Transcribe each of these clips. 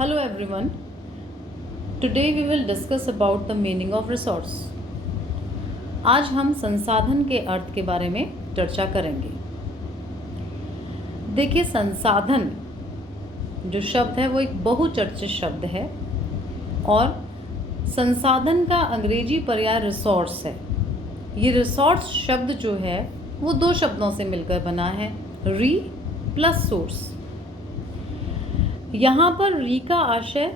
Hello everyone. Today we will discuss about the meaning of resource. आज हम संसाधन के अर्थ के बारे में चर्चा करेंगे। देखिए, संसाधन जो शब्द है वो एक बहुचर्चित शब्द है और संसाधन का अंग्रेजी पर्याय रिसोर्स है। ये रिसोर्स शब्द जो है वो दो शब्दों से मिलकर बना है, री प्लस सोर्स। यहाँ पर री का आशय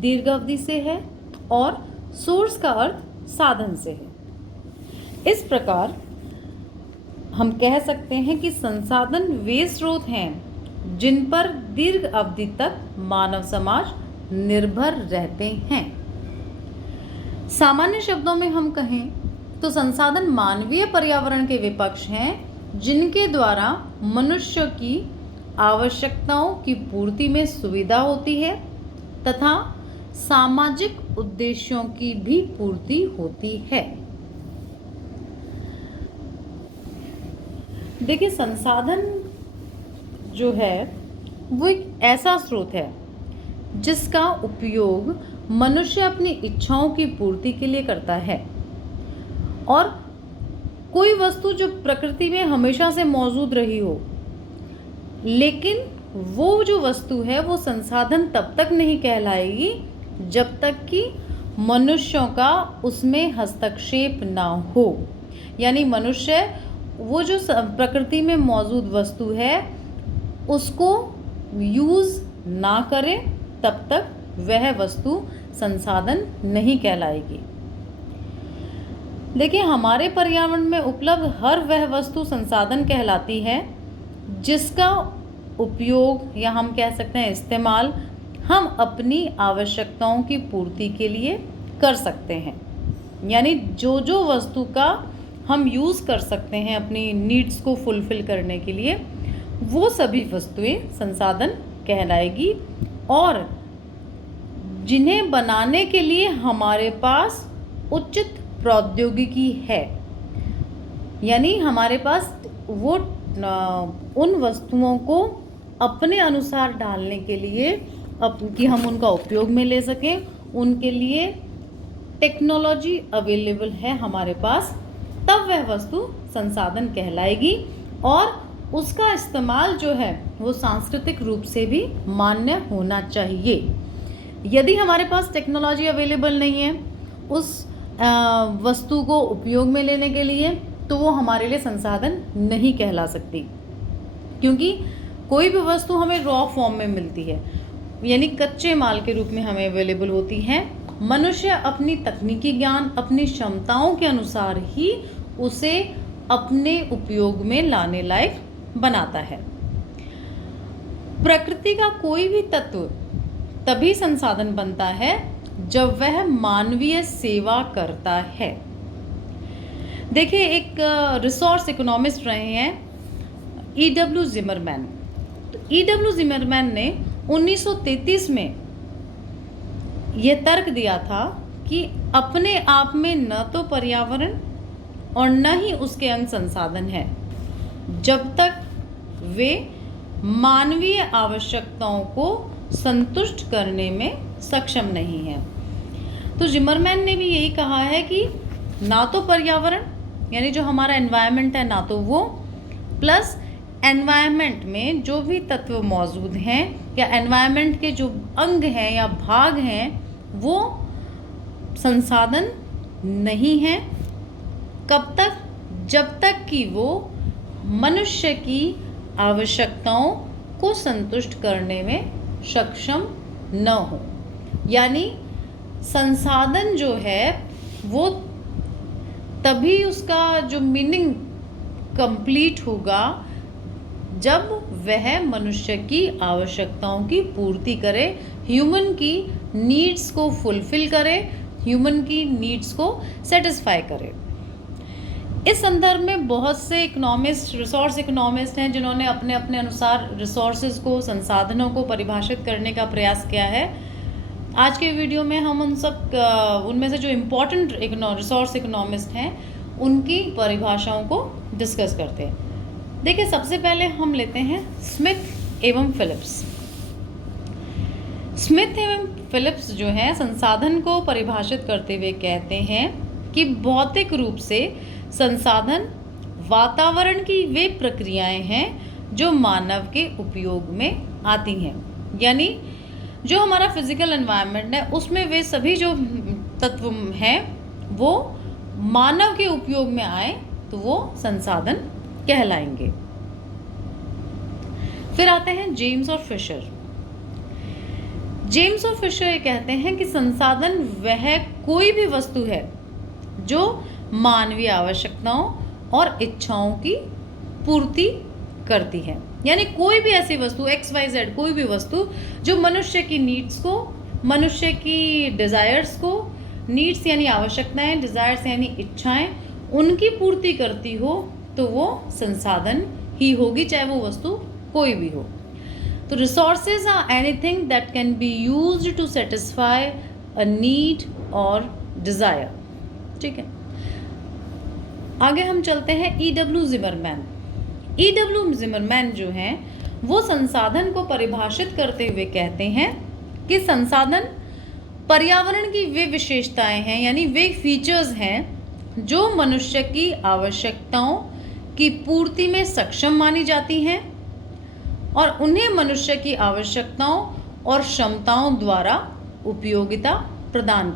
दीर्घ अवधि से है और सोर्स का अर्थ साधन से है। इस प्रकार हम कह सकते हैं कि संसाधन वे स्रोत हैं जिन पर दीर्घ अवधि तक मानव समाज निर्भर रहते हैं। सामान्य शब्दों में हम कहें तो संसाधन मानवीय पर्यावरण के विपक्ष हैं जिनके द्वारा मनुष्य की आवश्यकताओं की पूर्ति में सुविधा होती है तथा सामाजिक उद्देश्यों की भी पूर्ति होती है। देखिए, संसाधन जो है वो एक ऐसा स्रोत है जिसका उपयोग मनुष्य अपनी इच्छाओं की पूर्ति के लिए करता है और कोई वस्तु जो प्रकृति में हमेशा से मौजूद रही हो, लेकिन वो जो वस्तु है वो संसाधन तब तक नहीं कहलाएगी जब तक कि मनुष्यों का उसमें हस्तक्षेप ना हो। यानी मनुष्य वो जो प्रकृति में मौजूद वस्तु है उसको यूज़ ना करे तब तक वह वस्तु संसाधन नहीं कहलाएगी। देखिए, हमारे पर्यावरण में उपलब्ध हर वह वस्तु संसाधन कहलाती है जिसका उपयोग या हम कह सकते हैं इस्तेमाल हम अपनी आवश्यकताओं की पूर्ति के लिए कर सकते हैं। यानी जो जो वस्तु का हम यूज़ कर सकते हैं अपनी नीड्स को फुलफ़िल करने के लिए, वो सभी वस्तुएं संसाधन कहलाएगी और जिन्हें बनाने के लिए हमारे पास उचित प्रौद्योगिकी है। यानी हमारे पास वो उन वस्तुओं को अपने अनुसार डालने के लिए कि हम उनका उपयोग में ले सकें, उनके लिए टेक्नोलॉजी अवेलेबल है हमारे पास, तब वह वस्तु संसाधन कहलाएगी और उसका इस्तेमाल जो है वो सांस्कृतिक रूप से भी मान्य होना चाहिए। यदि हमारे पास टेक्नोलॉजी अवेलेबल नहीं है उस वस्तु को उपयोग में लेने के लिए, तो वो हमारे लिए संसाधन नहीं कहला सकती, क्योंकि कोई भी वस्तु हमें रॉ फॉर्म में मिलती है, यानी कच्चे माल के रूप में हमें अवेलेबल होती है। मनुष्य अपनी तकनीकी ज्ञान, अपनी क्षमताओं के अनुसार ही उसे अपने उपयोग में लाने लायक बनाता है। प्रकृति का कोई भी तत्व तभी संसाधन बनता है जब वह मानवीय सेवा करता है। देखिए, एक रिसोर्स इकोनॉमिस्ट रहे हैं E.W. ज़िमरमैन। तो E.W. ज़िमरमैन ने 1933 में यह तर्क दिया था कि अपने आप में न तो पर्यावरण और न ही उसके अंग संसाधन है जब तक वे मानवीय आवश्यकताओं को संतुष्ट करने में सक्षम नहीं हैं। तो ज़िमरमैन ने भी यही कहा है कि ना तो पर्यावरण यानी जो हमारा एनवायरनमेंट है ना तो वो, प्लस एनवायरनमेंट में जो भी तत्व मौजूद हैं या एनवायरनमेंट के जो अंग हैं या भाग हैं वो संसाधन नहीं हैं। कब तक? जब तक कि वो मनुष्य की आवश्यकताओं को संतुष्ट करने में सक्षम न हो। यानी संसाधन जो है वो तभी उसका जो मीनिंग कंप्लीट होगा जब वह मनुष्य की आवश्यकताओं की पूर्ति करे, ह्यूमन की नीड्स को फुलफिल करे, ह्यूमन की नीड्स को सेटिस्फाई करे। इस संदर्भ में बहुत से इकोनॉमिस्ट, रिसोर्स इकोनॉमिस्ट हैं जिन्होंने अपने अपने अनुसार रिसोर्सेज को, संसाधनों को परिभाषित करने का प्रयास किया है। आज के वीडियो में हम उनमें से जो इम्पोर्टेंट रिसोर्स इकोनॉमिस्ट हैं उनकी परिभाषाओं को डिस्कस करते हैं। देखिए, सबसे पहले हम लेते हैं स्मिथ एवं फिलिप्स। स्मिथ एवं फिलिप्स जो है संसाधन को परिभाषित करते हुए कहते हैं कि भौतिक रूप से संसाधन वातावरण की वे प्रक्रियाएं हैं जो मानव के उपयोग में आती हैं। यानी जो हमारा फिजिकल एनवायरनमेंट है उसमें वे सभी जो तत्व हैं वो मानव के उपयोग में आए तो वो संसाधन कहलाएंगे। फिर आते हैं जेम्स और फिशर। जेम्स और फिशर ये कहते हैं कि संसाधन वह कोई भी वस्तु है जो मानवीय आवश्यकताओं और इच्छाओं की पूर्ति करती है। यानी कोई भी ऐसी वस्तु XYZ कोई भी वस्तु जो मनुष्य की नीड्स को, मनुष्य की डिजायर्स को, नीड्स यानी आवश्यकताएं, डिजायर्स यानी इच्छाएं, उनकी पूर्ति करती हो तो वो संसाधन ही होगी, चाहे वो वस्तु कोई भी हो। तो resources are anything that can be used to satisfy a need और डिजायर। ठीक है, आगे हम चलते हैं E.W. जिमरमैन। E.W. जिमरमैन जो हैं वो संसाधन को परिभाषित करते हुए कहते हैं कि संसाधन पर्यावरण की वे विशेषताएं हैं, यानी वे फीचर्स हैं जो मनुष्य की आवश्यकताओं की पूर्ति में सक्षम मानी जाती हैं और उन्हें मनुष्य की आवश्यकताओं और क्षमताओं द्वारा उपयोगिता प्रदान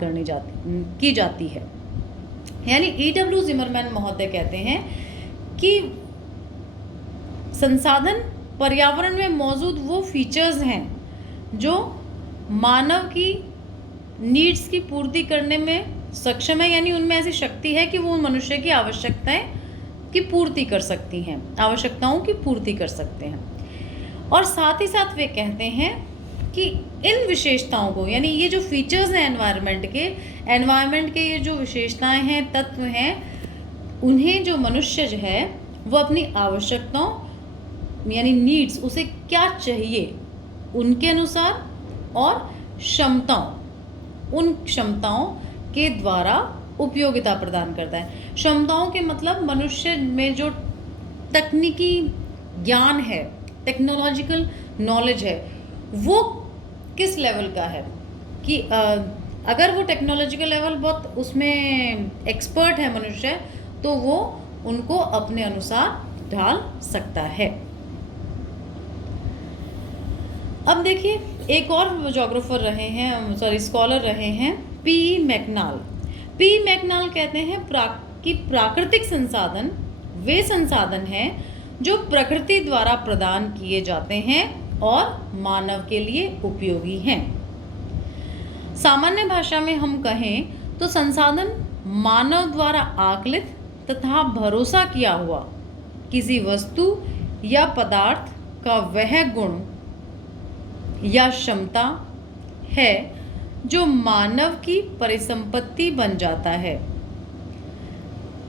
की जाती है। यानी E.W. जिमरमैन महोदय कहते हैं कि संसाधन पर्यावरण में मौजूद वो फीचर्स हैं जो मानव की नीड्स की पूर्ति करने में सक्षम है, यानी उनमें ऐसी शक्ति है कि वो मनुष्य की आवश्यकताएं की पूर्ति कर सकती हैं, आवश्यकताओं की पूर्ति कर सकते हैं। और साथ ही साथ वे कहते हैं कि इन विशेषताओं को, यानी ये जो फीचर्स हैं एनवायरनमेंट के ये जो विशेषताएं हैं, तत्व हैं, उन्हें जो मनुष्य जो है वो अपनी आवश्यकताओं यानी नीड्स, उसे क्या चाहिए उनके अनुसार और उन क्षमताओं के द्वारा उपयोगिता प्रदान करता है। क्षमताओं के मतलब मनुष्य में जो तकनीकी ज्ञान है, टेक्नोलॉजिकल नॉलेज है, वो किस लेवल का है कि अगर वो टेक्नोलॉजिकल लेवल बहुत उसमें एक्सपर्ट है मनुष्य, तो वो उनको अपने अनुसार ढाल सकता है। अब देखिए, एक और जोग्राफर रहे हैं, स्कॉलर रहे हैं, P.E. मैकनाल। P.E. मैकनाल कहते हैं कि प्राकृतिक संसाधन वे संसाधन हैं जो प्रकृति द्वारा प्रदान किए जाते हैं और मानव के लिए उपयोगी हैं। सामान्य भाषा में हम कहें तो संसाधन मानव द्वारा आकलित तथा भरोसा किया हुआ किसी वस्तु या पदार्थ का वह गुण या क्षमता है जो मानव की परिसंपत्ति बन जाता है।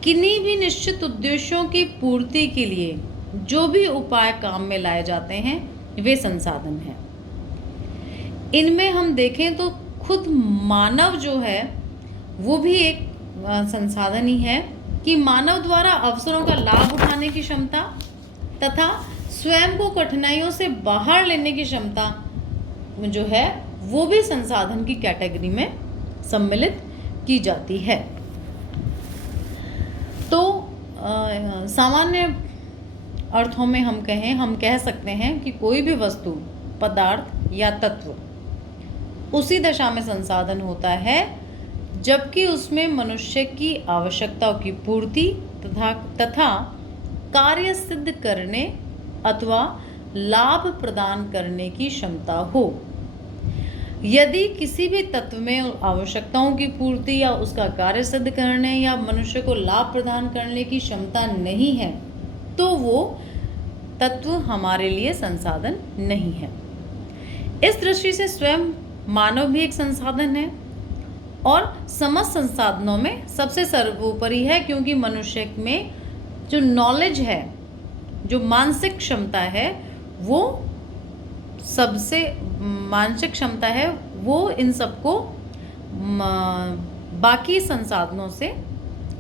किन्हीं भी निश्चित उद्देश्यों की पूर्ति के लिए जो भी उपाय काम में लाए जाते हैं वे संसाधन हैं। इनमें हम देखें तो खुद मानव जो है वो भी एक संसाधन ही है कि मानव द्वारा अवसरों का लाभ उठाने की क्षमता तथा स्वयं को कठिनाइयों से बाहर लेने की क्षमता जो है वो भी संसाधन की कैटेगरी में सम्मिलित की जाती है। तो सामान्य अर्थों में हम कह सकते हैं कि कोई भी वस्तु, पदार्थ या तत्व उसी दशा में संसाधन होता है जबकि उसमें मनुष्य की आवश्यकताओं की पूर्ति तथा कार्य सिद्ध करने अथवा लाभ प्रदान करने की क्षमता हो। यदि किसी भी तत्व में आवश्यकताओं की पूर्ति या उसका कार्य सिद्ध करने या मनुष्य को लाभ प्रदान करने की क्षमता नहीं है तो वो तत्व हमारे लिए संसाधन नहीं है। इस दृष्टि से स्वयं मानव भी एक संसाधन है और समस्त संसाधनों में सबसे सर्वोपरि है, क्योंकि मनुष्य में जो नॉलेज है, जो मानसिक क्षमता है, वो सबसे मानसिक क्षमता है, वो इन सबको बाकी संसाधनों से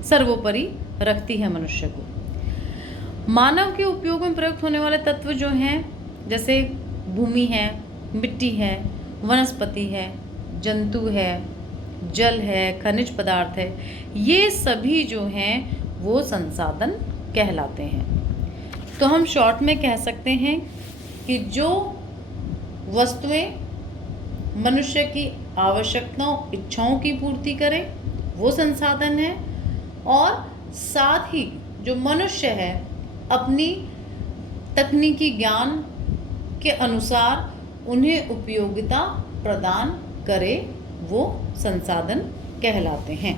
सर्वोपरि रखती है मनुष्य को। मानव के उपयोग में प्रयुक्त होने वाले तत्व जो हैं, जैसे भूमि है, मिट्टी है, वनस्पति है, जंतु है, जल है, खनिज पदार्थ है, ये सभी जो हैं वो संसाधन कहलाते हैं। तो हम शॉर्ट में कह सकते हैं कि जो वस्तुएं मनुष्य की आवश्यकताओं, इच्छाओं की पूर्ति करें वो संसाधन है, और साथ ही जो मनुष्य है अपनी तकनीकी ज्ञान के अनुसार उन्हें उपयोगिता प्रदान करे वो संसाधन कहलाते हैं।